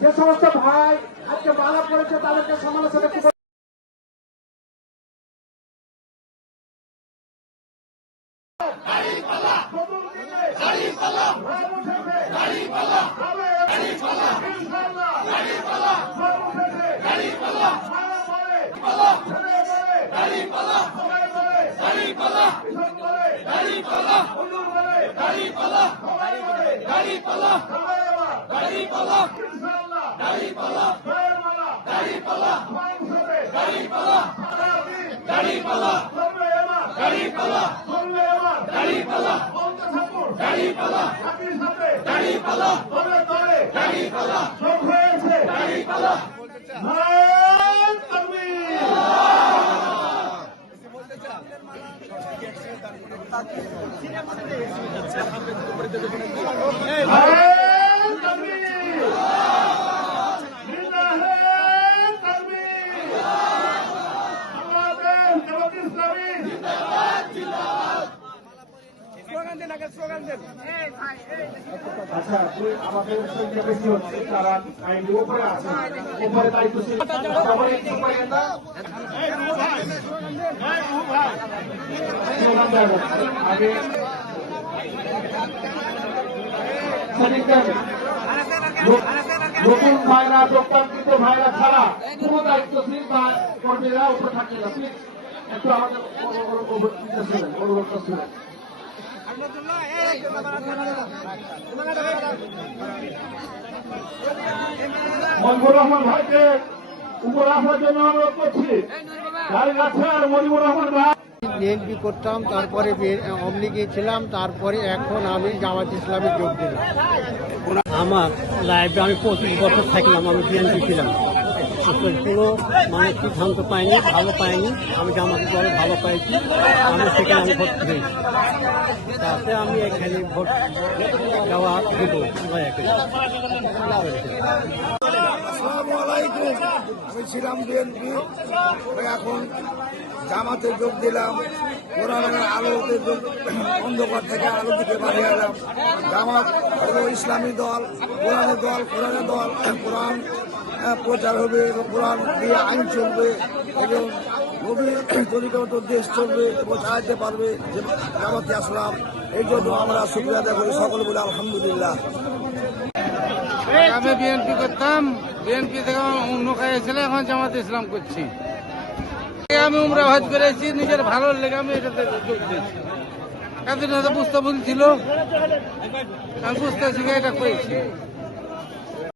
যে সমস্ত ভাই আজকে মালা করেছে তাদেরকে সম্মানের সাথে আচ্ছা আমাদের সংখ্যা বেশি হচ্ছে তারা আইন উপরে আছে উপরে দায়িত্বশীল সবাই একটু করেন না আগে নতুন ভাইরা প্রত্যাশিত ভাইরা ছাড়া পুরো দায়িত্বশীল বা কর্মীরা উপরে থাকবে না প্লিজ একটু আমাদের অনুরোধ ছিলেন মজিবুর রহমান ভাইকে উপরে আসার জন্য অনুরোধ করছি গাড়ি আছে আর মজিবুর রহমান ভাই বিএনপি করতাম, তারপরে আওয়ামী লীগে ছিলাম, তারপরে এখন আমি জামাত ইসলামে যোগ দিলাম। আমার লাইফে আমি 25 বছর থাকলাম, আমি বিএনপি ছিলাম, কোনো মানে সিদ্ধান্ত পাইনি, ভালো পাইনি। আমি জামাত দলে ভালো পাইছি, আমি সেখানে আমি ভোট দিয়েছি, তাতে আমি এখানে ভোট দেওয়া দিব। আমি ছিলাম বিএনপি, এখন জামাতে যোগ দিলাম। কোরআনের আলোতে অন্ধকার থেকে আলো দিকে বাড়িয়ে এলাম। জামাত হলো ইসলামী দল, কোরআনের দল, কোরআনের দল, কোরআন প্রচার হবে এবং কোরআন দিয়ে আইন চলবে এবং নবীর তরিকাগত দেশ চলবে এবং চালাতে পারবে। জামাতে আসলাম, এই জন্য আমরা শুক্রিয়া আদায় করি, সকলে বলে আলহামদুলিল্লাহ। আমি বিএনপি করতাম, বিএনপি থেকে অন্য খাইয়েছিল, এখন জামাতে ইসলাম করছি। আমি উমরা হজ করেছি, নিজের ভালো লেগে আমি এটাতে যোগ দিয়েছি। এতদিন হয়তো বুঝতে ভুল ছিল, আমি বুঝতে শিখে এটা করেছি।